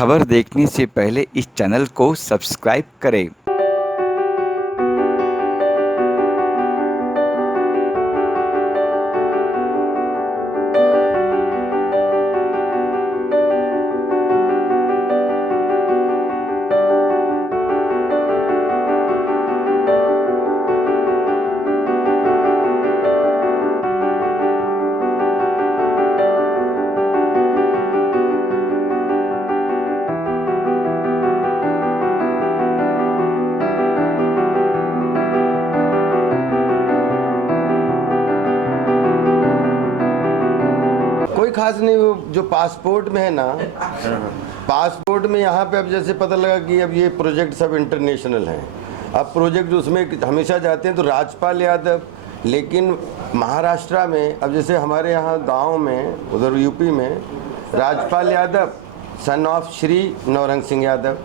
खबर देखने से पहले इस चैनल को सब्सक्राइब करें। कोई खास नहीं, वो जो पासपोर्ट में है ना, पासपोर्ट में यहाँ पे अब जैसे पता लगा कि अब ये प्रोजेक्ट सब इंटरनेशनल हैं। अब प्रोजेक्ट उसमें हमेशा जाते हैं तो राजपाल यादव, लेकिन महाराष्ट्र में अब जैसे हमारे यहाँ गांव में उधर यूपी में राजपाल यादव सन ऑफ श्री नौरंग सिंह यादव,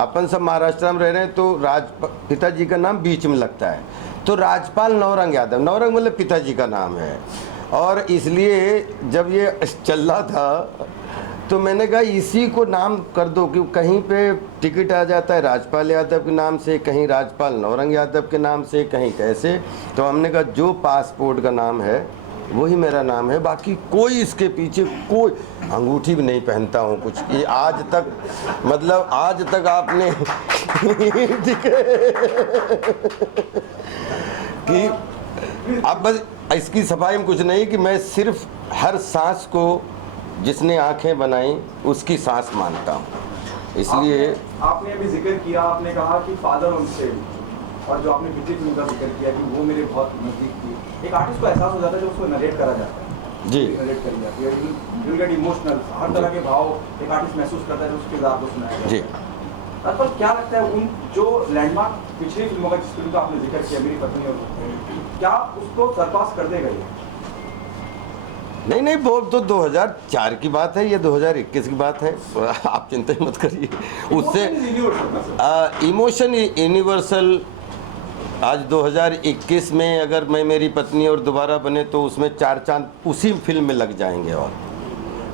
अपन सब महाराष्ट्र में रह रहे हैं तो पिताजी का नाम बीच में लगता है, तो राजपाल नौरंग यादव, नौरंग मतलब पिताजी का नाम है। और इसलिए जब ये चल रहा था तो मैंने कहा इसी को नाम कर दो, कि कहीं पे टिकट आ जाता है राजपाल यादव के नाम से, कहीं राजपाल नौरंग यादव के नाम से, कहीं कैसे। तो हमने कहा जो पासपोर्ट का नाम है वही मेरा नाम है, बाकी कोई इसके पीछे कोई अंगूठी भी नहीं पहनता हूँ कुछ। ये आज तक, मतलब आज तक आपने कि अब बस इसकी सफाई में कुछ नहीं कि मैं सिर्फ हर सांस को जिसने आंखें बनाई उसकी सांस मानता हूँ, इसलिए आपने अभी जिक्र किया, आपने कहा कि फादर ऑन सेल, और जो आपने पिछली फिल्म का जिक्र किया कि वो मेरे बहुत नजदीक थी। एक आर्टिस्ट को एहसास हो जाता है जब उसको नरेट करा जाता है, जी नरेट करी जाती है, यू गेट इमोशनल, हर तरह के भाव एक आर्टिस्ट महसूस करता है जब उसके किरदार को सुनाया जी। पर क्या लगता है उन जो लैंडमार्क पिछली फिल्मों का, जिस फिल्म का आपने जिक्र किया मेरी पत्नी और क्या उसको सरपास कर देगा ये? नहीं नहीं, वो तो 2004 की बात है, ये 2021 की बात है, आप चिंता ही मत करिए उससे। Emotion universal. आज 2021 में अगर मैं मेरी पत्नी और दोबारा बने तो उसमें 4 चांद उसी फिल्म में लग जाएंगे, और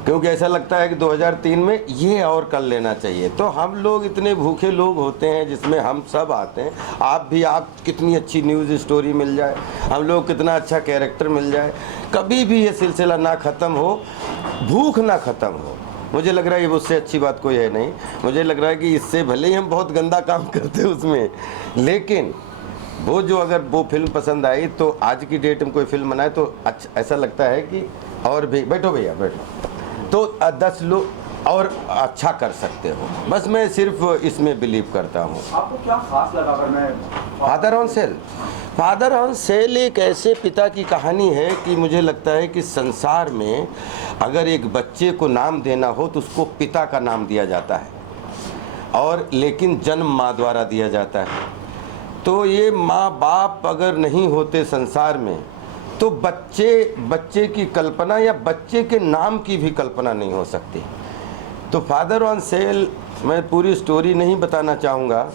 क्योंकि ऐसा लगता है कि 2003 में ये और कर लेना चाहिए। तो हम लोग इतने भूखे लोग होते हैं जिसमें हम सब आते हैं, आप भी, आप कितनी अच्छी न्यूज़ स्टोरी मिल जाए, हम लोग कितना अच्छा कैरेक्टर मिल जाए, कभी भी ये सिलसिला ना ख़त्म हो, भूख ना ख़त्म हो। मुझे लग रहा है ये उससे अच्छी बात कोई है नहीं। मुझे लग रहा है कि इससे भले ही हम बहुत गंदा काम करते हैं उसमें, लेकिन वो जो अगर वो फिल्म पसंद आई तो आज की डेट में कोई फिल्म बनाए तो अच्छा ऐसा लगता है कि और भी बैठो भैया बैठो, तो 10 लोग और अच्छा कर सकते हो। बस मैं सिर्फ इसमें बिलीव करता हूँ। आपको क्या खास लगा? अगर मैं father on cell, father on cell एक ऐसे पिता की कहानी है कि मुझे लगता है कि संसार में अगर एक बच्चे को नाम देना हो तो उसको पिता का नाम दिया जाता है, और लेकिन जन्म माँ द्वारा दिया जाता है। तो ये माँ बाप अगर नहीं होते संसार में तो बच्चे की कल्पना या बच्चे के नाम की भी कल्पना नहीं हो सकती। तो फादर ऑन सेल, मैं पूरी स्टोरी नहीं बताना चाहूँगा,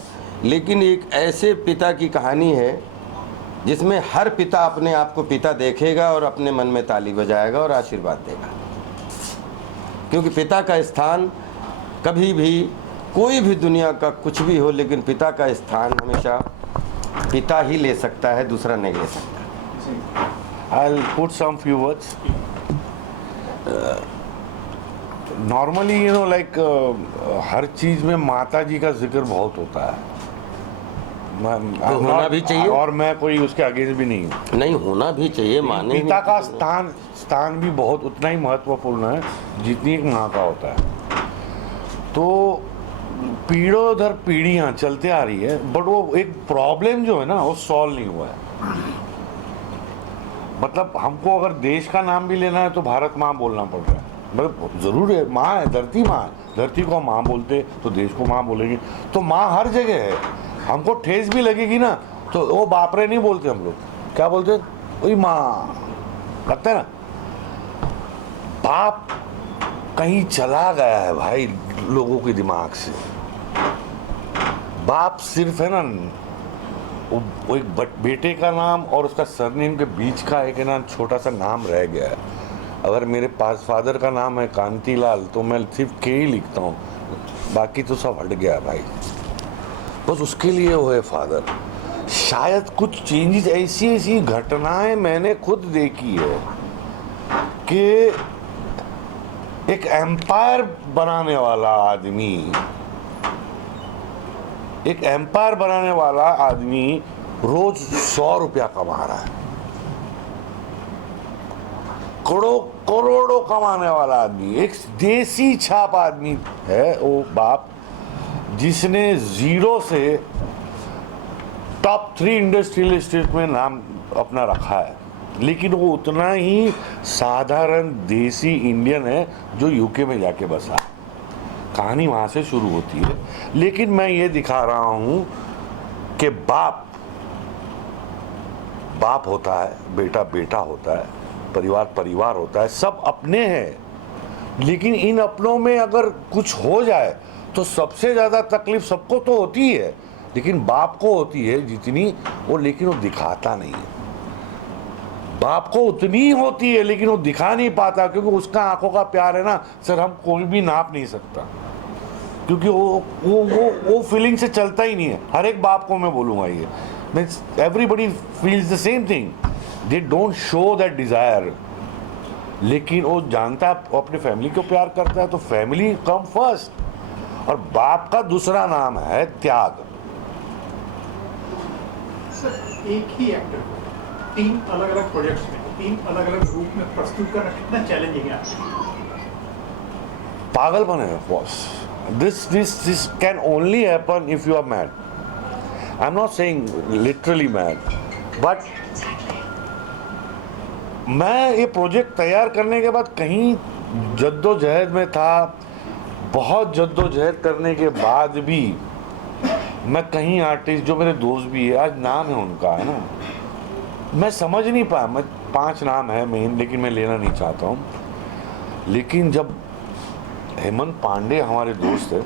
लेकिन एक ऐसे पिता की कहानी है जिसमें हर पिता अपने आप को पिता देखेगा और अपने मन में ताली बजाएगा और आशीर्वाद देगा, क्योंकि पिता का स्थान कभी भी, कोई भी दुनिया का कुछ भी हो, लेकिन पिता का स्थान हमेशा पिता ही ले सकता है, दूसरा नहीं ले सकता। I'll put some few words. Normally, you know, like हर चीज में माता जी का जिक्र बहुत होता है। तो होना भी चाहिए, और मैं कोई उसके अगेंस्ट भी नहीं हूँ। नहीं, होना भी चाहिए, माने पिता का स्थान भी बहुत उतना ही महत्वपूर्ण है जितनी एक माँ का होता है। तो पीढ़ों दर पीढ़ियाँ चलते आ रही है, बट वो एक प्रॉब्लम जो है ना वो सॉल्व नहीं हुआ है। मतलब हमको अगर देश का नाम भी लेना है तो भारत माँ बोलना पड़ रहा है। मतलब जरूर है, माँ है, धरती माँ है, धरती को माँ बोलते तो देश को माँ बोलेंगे। तो माँ हर जगह है, हमको ठेस भी लगेगी ना तो वो बाप रे नहीं बोलते, हम लोग क्या बोलते, वही माँ लगता है ना। बाप कहीं चला गया है भाई लोगों के दिमाग से। बाप सिर्फ है ना वो एक बेटे का नाम और उसका सरनेम के बीच का एक है ना छोटा सा नाम रह गया है। अगर मेरे पास फादर का नाम है कांतीलाल तो मैं सिर्फ के ही लिखता हूँ, बाकी तो सब हट गया भाई, बस उसके लिए वो है फादर। शायद कुछ चेंजेस, ऐसी ऐसी घटनाएं मैंने खुद देखी है कि एक एम्पायर बनाने वाला आदमी, एक एम्पायर बनाने वाला आदमी रोज 100 रुपया कमा रहा है, करोड़ों कमाने वाला आदमी, एक देसी छाप आदमी है वो बाप, जिसने जीरो से टॉप 3 इंडस्ट्रियल स्टेट में नाम अपना रखा है, लेकिन वो उतना ही साधारण देसी इंडियन है जो यूके में जाके बसा। कहानी वहाँ से शुरू होती है। लेकिन मैं ये दिखा रहा हूँ कि बाप बाप होता है, बेटा बेटा होता है, परिवार परिवार होता है, सब अपने हैं। लेकिन इन अपनों में अगर कुछ हो जाए तो सबसे ज़्यादा तकलीफ सबको तो होती है, लेकिन बाप को होती है जितनी वो, लेकिन वो दिखाता नहीं है। बाप को उतनी होती है लेकिन वो दिखा नहीं पाता, क्योंकि उसका आंखों का प्यार है ना सर, हम कोई भी नाप नहीं सकता, क्योंकि वो फीलिंग से चलता ही नहीं है। हर एक बाप को मैं बोलूँगा ये, means everybody feels the same thing, they don't show that desire, लेकिन वो जानता है वो अपनी फैमिली को प्यार करता है, तो फैमिली कम फर्स्ट। और बाप का दूसरा नाम है त्याग। सर, एक ही एक्टर को 3 अलग-अलग प्रोजेक्ट्स में 3 अलग-अलग रूप में प्रस्तुत करना कितना चैलेंजिंग है आपके लिए? पागलपन है boss. This can only happen if you are mad. I'm not saying literally mad, but मैं ये प्रोजेक्ट तैयार करने के बाद कहीं जद्दोजहद में था, बहुत जद्दोजहद करने के बाद भी मैं कहीं आर्टिस्ट जो मेरे दोस्त भी है, आज नाम है उनका, है ना, मैं समझ नहीं पाया। मैं 5 नाम है मेन, लेकिन मैं लेना नहीं चाहता हूँ। लेकिन जब हेमंत पांडे हमारे दोस्त है,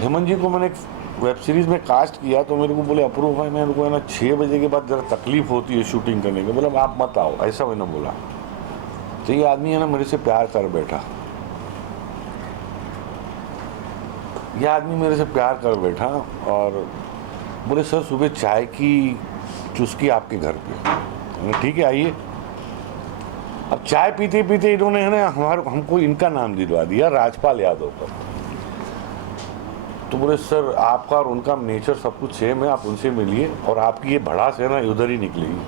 हेमंत जी को मैंने एक वेब सीरीज़ में कास्ट किया तो मेरे को बोले अप्रूव भाई, मेरे को है ना 6 बजे के बाद ज़रा तकलीफ़ होती है शूटिंग करने की, बोला आप मत आओ, ऐसा मैंने बोला। तो ये आदमी है ना मेरे से प्यार कर बैठा, ये आदमी मेरे से प्यार कर बैठा और बोले सर सुबह चाय की चुस्की आपके घर पे। ठीक है आइए। अब चाय पीते पीते इन्होंने है ना हमको इनका नाम दिलवा दिया, राजपाल यादव का। तो बोले सर आपका और उनका नेचर सब कुछ सेम है, आप उनसे मिलिए और आपकी ये भड़ास है ना उधर ही निकलेगी।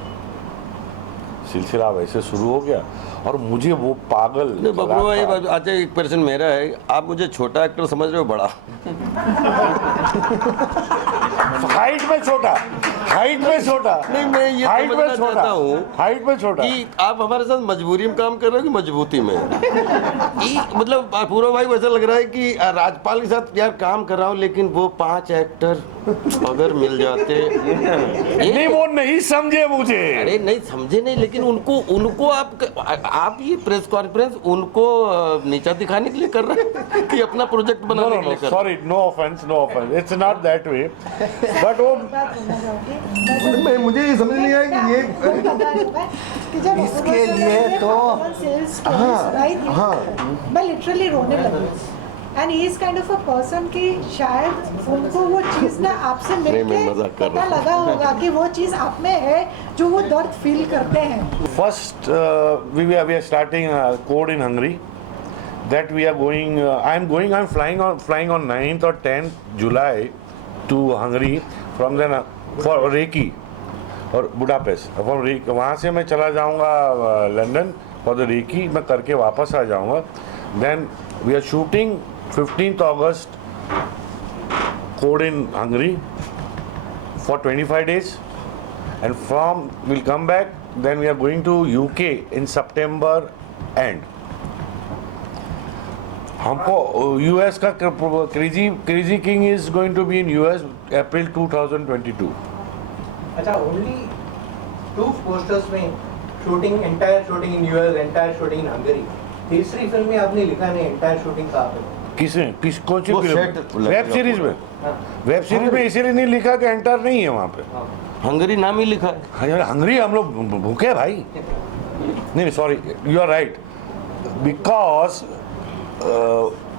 सिलसिला वैसे शुरू हो गया और मुझे वो पागल बबलू भाई, अच्छा एक क्वेश्चन मेरा है, आप मुझे छोटा एक्टर समझ रहे हो बड़ा? हाइट में छोटा, हाइट में छोटा नहीं, मैं ये हाइट समझना में छोटा चाहता हूँ हाइट में छोटा कि आप हमारे साथ मजबूरी में काम कर रहे हो कि मजबूती में? मतलब पूरा भाई वैसा लग रहा है कि राजपाल के साथ यार काम कर रहा हूँ, लेकिन वो 5 एक्टर अगर मिल जाते नहीं, वो नहीं समझे मुझे। अरे नहीं समझे नहीं, लेकिन उनको आप ये प्रेस कॉन्फ्रेंस उनको नीचा दिखाने के लिए कर रहे हैं कि अपना प्रोजेक्ट बनाने के लिए कर रहे हैं? Sorry, no offence, it's not that way, but वो मुझे ये समझ नहीं आया कि ये इसके लिए तो मैं लिटरली रोने लगी। And he is kind of a person कि शायद उनको वो चीज़ ना आपसे मिलके पता लगा होगा कि वो चीज़ आप में है जो वो दर्द फील करते हैं। First we are starting code in Hungary that we are going I'm flying on 9th or 10th July to Hungary from then for Reiki और बुडापेस्ट। वहाँ से मैं चला जाऊँगा लंदन फॉर द रेकी, मैं करके वापस आ जाऊँगा। Then we are shooting 15th August code in Hungary for 25 days and from we'll come back, then we are going to UK in September end। हमको US का crazy king is going to be in US April 2022। अच्छा, only 2 posters में shooting, entire shooting in US, entire shooting in Hungary. तीसरी film में आपने लिखा नहीं entire shooting कहाँ पे? कौन सी वेब सीरीज में? वेब सीरीज में इसीलिए नहीं लिखा कि एंटायर नहीं है वहाँ पे, हंगरी नाम ही लिखा है। हाँ यार, हंगरी हम लोग भूखे भाई। नहीं sorry, you are right, because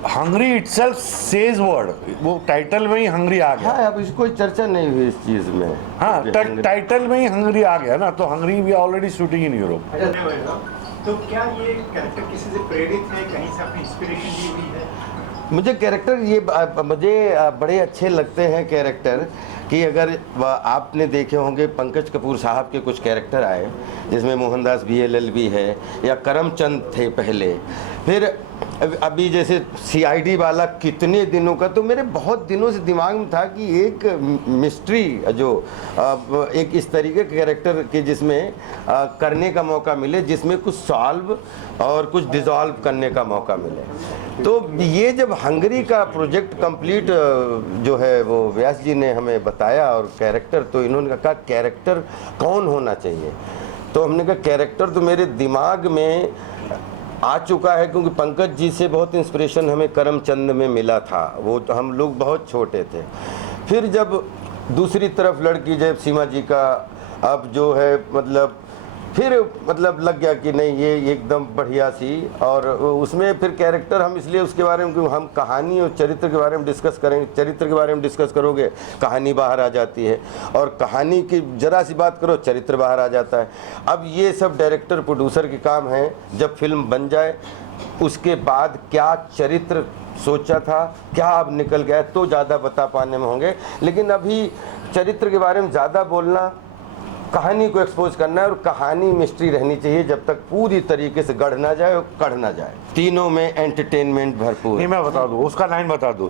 Hungary itself says word, वो टाइटल में ही हंगरी आ गया। हाँ, अब इसको कोई चर्चा नहीं हुई इस चीज में। हाँ, कि हंगरी- टाइटल में ही हंगरी आ गया ना, तो Hungary we already shooting in Europe. अच्छा धन्यवाद साहब। तो क्या ये कैरेक्टर किसी से प्रेरित है, कहीं से आपने इंस्पिरेशन ली हुई है? मुझे कैरेक्टर ये मुझे बड़े अच्छे लगते हैं कैरेक्टर कि अगर आपने देखे होंगे पंकज कपूर साहब के कुछ कैरेक्टर आए जिसमें मोहनदास BLL भी है या करमचंद थे पहले, फिर अभी जैसे CID वाला कितने दिनों का, तो मेरे बहुत दिनों से दिमाग में था कि एक मिस्ट्री जो एक इस तरीके के कैरेक्टर के जिसमें करने का मौका मिले, जिसमें कुछ सॉल्व और कुछ डिसॉल्व करने का मौका मिले। तो ये जब हंगरी का प्रोजेक्ट कंप्लीट जो है वो व्यास जी ने हमें बताया और कैरेक्टर, तो इन्होंने कहा कैरेक्टर कौन होना चाहिए, तो हमने कहा कैरेक्टर तो मेरे दिमाग में आ चुका है, क्योंकि पंकज जी से बहुत इंस्पिरेशन हमें करमचंद में मिला था, वो तो हम लोग बहुत छोटे थे। फिर जब दूसरी तरफ लड़की जब सीमा जी का अब जो है मतलब लग गया कि नहीं ये एकदम बढ़िया सी, और उसमें फिर कैरेक्टर हम इसलिए उसके बारे में, क्योंकि हम कहानी और चरित्र के बारे में डिस्कस करेंगे, चरित्र के बारे में डिस्कस करोगे कहानी बाहर आ जाती है, और कहानी की जरा सी बात करो चरित्र बाहर आ जाता है। अब ये सब डायरेक्टर प्रोड्यूसर के काम है, जब फिल्म बन जाए उसके बाद क्या चरित्र सोचा था, क्या अब निकल गया तो ज़्यादा बता पाने में होंगे, लेकिन अभी चरित्र के बारे में ज़्यादा बोलना, कहानी को एक्सपोज करना है, और कहानी मिस्ट्री रहनी चाहिए जब तक पूरी तरीके से गढ़ ना जाए और कढ़ ना जाए। तीनों में एंटरटेनमेंट भरपूर। नहीं, मैं बता दूँ, उसका लाइन बता दूँ।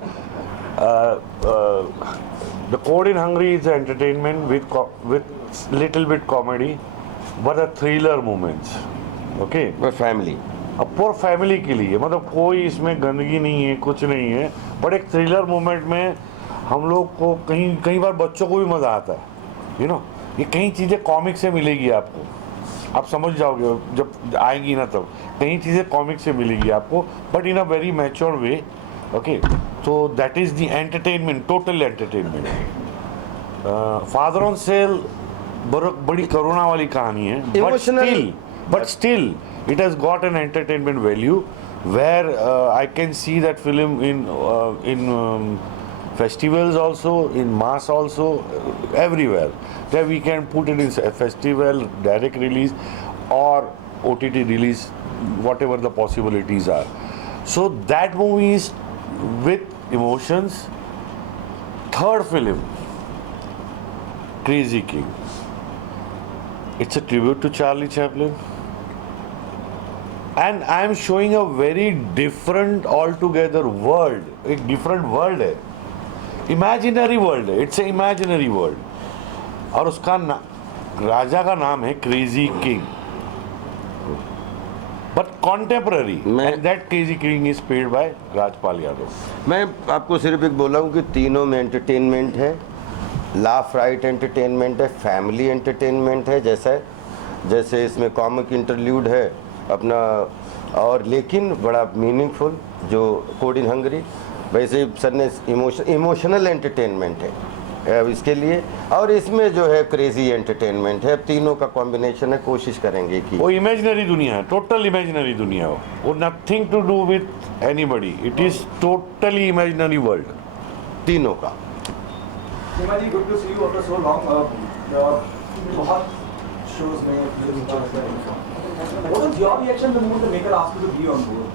The code in Hungary is entertainment with little bit comedy but a thriller moments. Okay, family, अब पूरा फैमिली के लिए, मतलब कोई इसमें गंदगी नहीं है, कुछ नहीं है, बट एक थ्रिलर मोमेंट में हम लोग को कई बार बच्चों को भी मज़ा आता है, यू नो। ये कई चीज़ें कॉमिक से मिलेगी आपको, आप समझ जाओगे जब आएंगी ना, तब कई चीज़ें कॉमिक से मिलेगी आपको, but in a very mature way. Okay, तो that is the entertainment, total entertainment. Father on sale बड़ी करुणा वाली कहानी है, but still it has got an entertainment value where I can see that film in festivals also, in mass also, everywhere. That we can put it in a festival, direct release or OTT release, whatever the possibilities are. So that movie is with emotions. Third film, Crazy King. It's a tribute to Charlie Chaplin. And I am showing a very different altogether world, एक different world है, imaginary world है, it's a imaginary world, और उसका राजा का नाम है crazy king, but contemporary, and that crazy king is played by Rajpal Yadav. मैं आपको सिर्फ एक बोला हूँ कि तीनों में एंटरटेनमेंट है, लाफ राइट एंटरटेनमेंट है, फैमिली एंटरटेनमेंट है, जैसे इसमें कॉमिक इंटरल्यूड है अपना, और लेकिन बड़ा मीनिंगफुल जो कोड इन हंगरी, वैसे सर ने इमोशनल एंटरटेनमेंट है इसके लिए, और इसमें जो है क्रेजी एंटरटेनमेंट है। तीनों का कॉम्बिनेशन है, कोशिश करेंगे कि वो इमेजिनरी दुनिया है, टोटल इमेजिनरी दुनिया हो, वो nothing to do with anybody, it is totally imaginary world तीनों का। Seema ji, good to see you after so long. बहुत shows में what was your reaction the moment the maker asked you to be on board?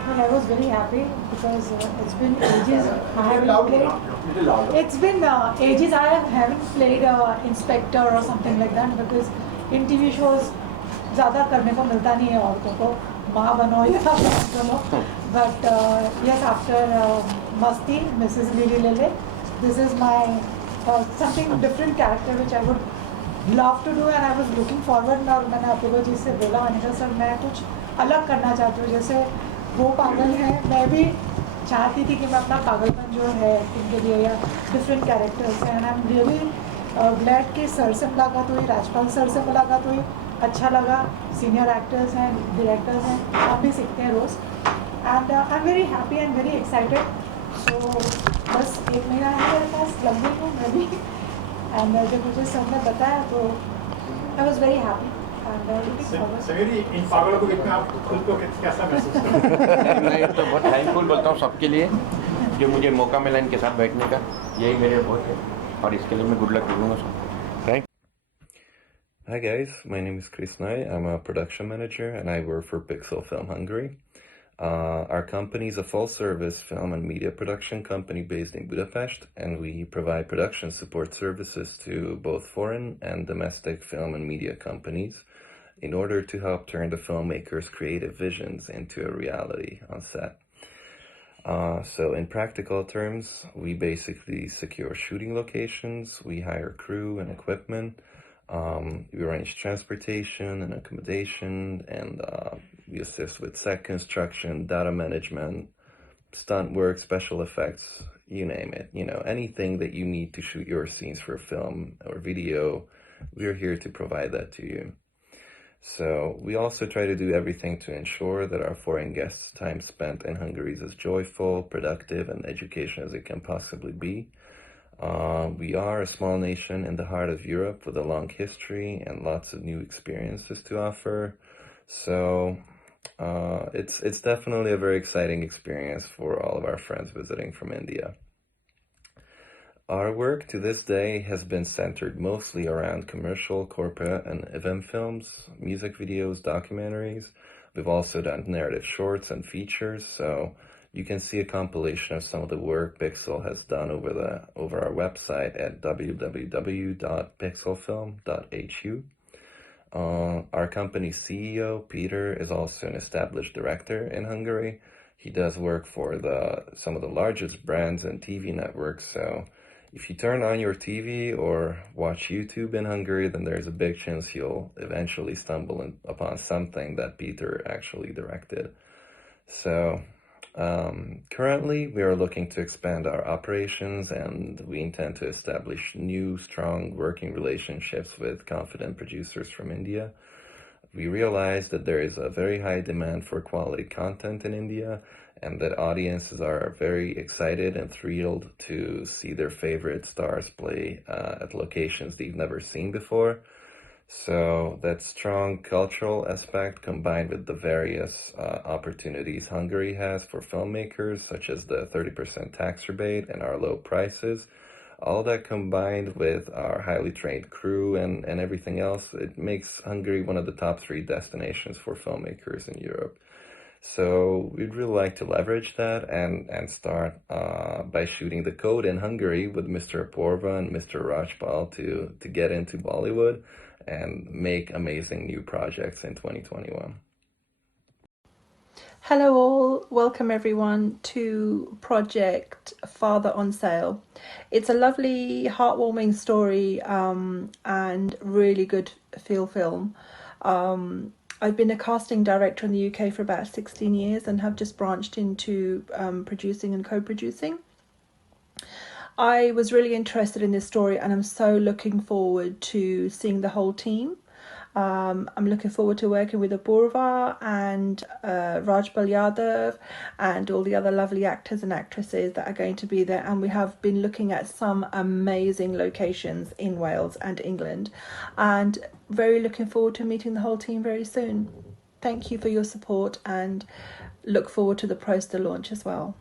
Well, I was very happy because it's been ages I haven't played. Little louder. It's been ages I haven't played inspector or something like that, because in TV shows ज़्यादा करने को मिलता नहीं है औरतों को, माँ बनो या बाप बनो। But yes, after Masti, Mrs. Lily Lele, this is my something different character which I would love to do and I was looking forward। और मैंने अपूर्वा जी से बोला, मैंने कहा सर मैं कुछ अलग करना चाहती हूँ, जैसे वो पागल है, मैं भी चाहती थी कि मैं अपना पागलपन जो है एक्टिंग के लिए या डिफरेंट कैरेक्टर्स हैं, and I am really glad कि सर से मुलाकात हुई, राजपाल सर से मुलाकात हुई, अच्छा लगा। सीनियर एक्टर्स हैं, डायरेक्टर्स हैं, हम भी सीखते हैं रोज़, and I am very happy and very excited. So बस 1 महीना है मेरे पास, लग गई हूँ मैं भी, एंड जब मुझे सर ने बताया तो I was very happy. and I'm looking forward. सवेरी इन पागलों को देखकर आप खुद को कैसा महसूस करते हैं? मैं तो बहुत थैंकफुल बोलता हूँ सबके लिए जो मुझे मौका मिला इनके साथ बैठने का, यही मेरे बहुत है और इसके लिए मैं गुड लक दूंगा सबको। Hi guys, my name is Chris Nai. I'm a production manager and I work for Pixel Film Hungary. Our company is a full-service film and media production company based in Budapest, and we provide production support services to both foreign and domestic film and media companies in order to help turn the filmmakers' creative visions into a reality on set. So in practical terms, we basically secure shooting locations, we hire crew and equipment, we arrange transportation and accommodation, and we assist with set construction, data management, stunt work, special effects, you name it. You know, anything that you need to shoot your scenes for film or video, we're here to provide that to you. So we also try to do everything to ensure that our foreign guests' time spent in Hungary is as joyful, productive, and educational as it can possibly be. We are a small nation in the heart of Europe with a long history and lots of new experiences to offer. So it's definitely a very exciting experience for all of our friends visiting from India. Our work to this day has been centered mostly around commercial, corporate, and event films, music videos, documentaries. We've also done narrative shorts and features, so you can see a compilation of some of the work Pixel has done over our website at www.pixelfilm.hu. Our company's CEO, Peter, is also an established director in Hungary. He does work for some of the largest brands and TV networks, so if you turn on your TV or watch YouTube in Hungary, then there's a big chance you'll eventually stumble upon something that Peter actually directed. So currently, we are looking to expand our operations, and we intend to establish new, strong working relationships with confident producers from India. We realize that there is a very high demand for quality content in India, and that audiences are very excited and thrilled to see their favorite stars play at locations they've never seen before. So that strong cultural aspect combined with the various opportunities Hungary has for filmmakers, such as the 30% tax rebate and our low prices, all that combined with our highly trained crew and everything else, it makes Hungary one of the top 3 destinations for filmmakers in Europe. So we'd really like to leverage that and start by shooting The Code in Hungary with Mr. Apoorva and Mr. Rajpal to get into Bollywood and make amazing new projects in 2021. Hello all, welcome everyone to Project Father on Sale. It's a lovely, heartwarming story and really good feel film. I've been a casting director in the UK for about 16 years and have just branched into producing and co-producing. I was really interested in this story and I'm so looking forward to seeing the whole team. I'm looking forward to working with Apoorva and Rajpal Yadav and all the other lovely actors and actresses that are going to be there, and we have been looking at some amazing locations in Wales and England, and very looking forward to meeting the whole team very soon. Thank you for your support and look forward to the poster launch as well.